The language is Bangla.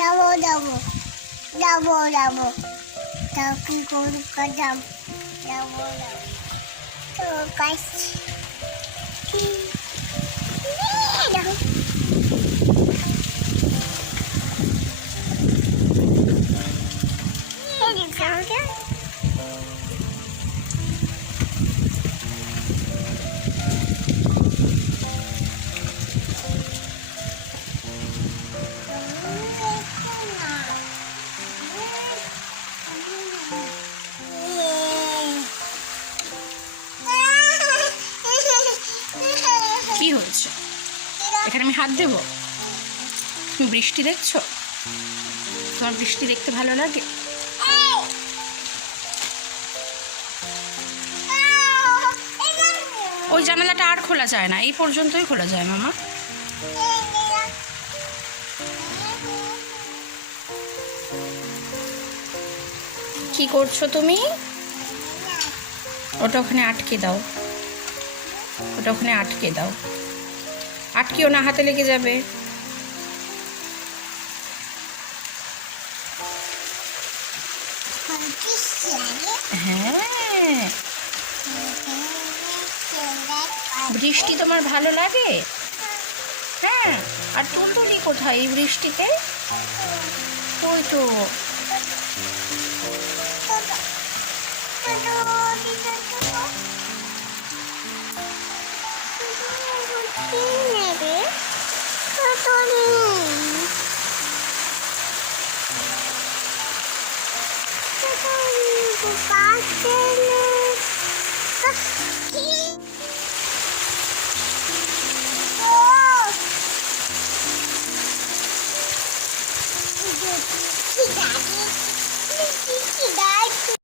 যাবো যাবো যাবো যাবো তাও কি করু কাজাম যাবো যাবো তো কাছে কি হয়েছে? এখানে আমি হাত দেবো? তুমি বৃষ্টি দেখছো? তোমার বৃষ্টি দেখতে ভালো লাগে? ওই জানালাটা আর খোলা যায় না, এই পর্যন্তই খোলা যায় মামা। কি করছো তুমি? ওটা ওখানে আটকে দাও, ওটা ওখানে আটকে দাও। আটকেও না, হাতে লেগে যাবে। হ্যাঁ, বৃষ্টি তোমার ভালো লাগে? হ্যাঁ, আর টুনটুনি কোথায় এই বৃষ্টিতে? ওই তো। Oh!